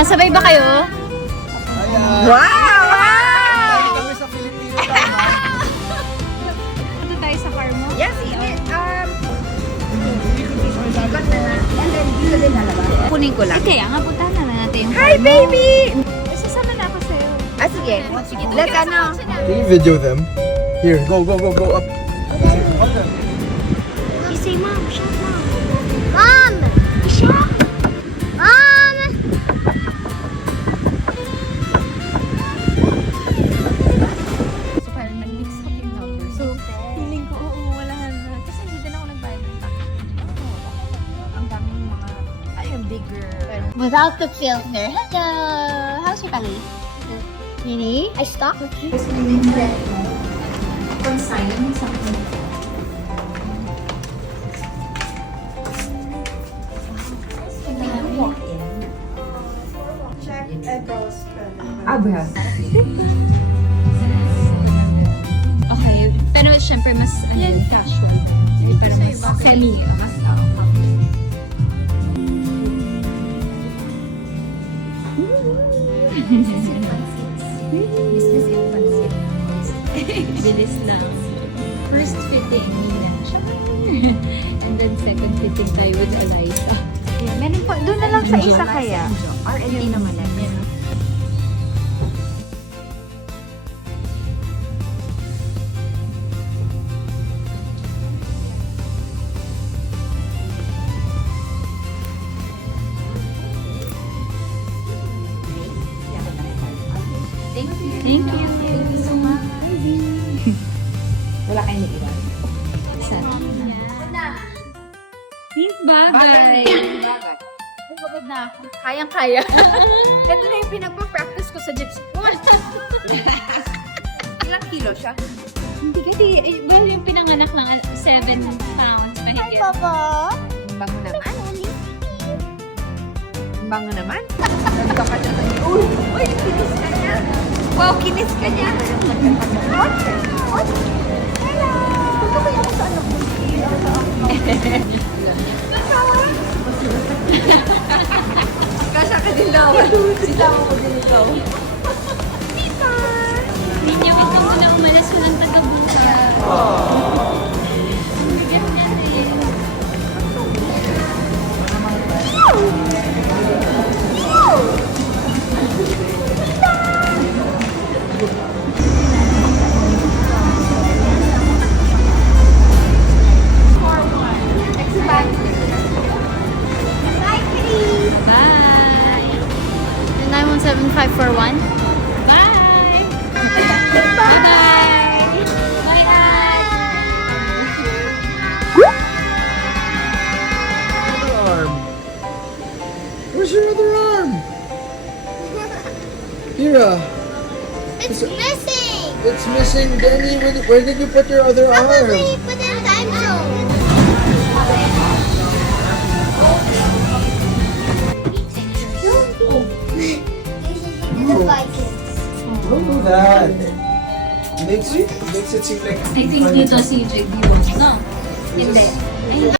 Sasabay ba kayo? Wow! Kami sa Pilipinas, tama? Punta tayo sa car mo? Yes, ikot na na. And then, dito din halaba. Kunin ko lang. Kaya nga, puntahan na natin yung Hi, car mo. baby! Sasama na ako sa'yo. Ah, sige. Sige, Let's ano. Can you video them? Here, go up. Okay. You say, Mom, shut Mom. Mom! Shut! Mom! So, parang nag-mix up yung number. So, feeling ko, oo, wala na. Kasi hindi din ako nagbayad ng tax. Ang daming mga, ayun, bigger. Without the filter. Hello! How's your belly? Really? I stopped? Consign, something. Okay, pero syempre mas casual. Pero mas semi. Business infancy. Bilis lang. First fitting, Nina. And then second fitting tayo with Eliza. Yeah, meron pa. Doon na lang sa isa kaya. R&D naman yan. Thank you. Thank you so much. Wala kayong naiwan. Bye-bye. Pagod na ako. Kayang-kaya. Ito na yung pinagpa-practice ko sa gypsy. Ilang kilo siya? Hindi kasi, well, yung pinanganak lang, 7 pounds Hi, mahigit. Papa! Ang bango naman. Ang bango naman. Ganito ka na tayo. Uy, kinis ka niya. Wow, kinis ka niya. Hello! Pagkabay ako sa anak mo. Kasya ka din daw. Sisama mo din ikaw. Hindi niya wait lang muna umalas, walang taga-bunta. Bigyan niya rin. Bye! 917541. Bye! Bye-bye! Other arm. Where's your other arm? Kira, It's missing! it's missing. Danny, where did you put your other Probably arm? within time zone. Don't do that. Makes it seem like I think dito si JD wants, no? Hindi.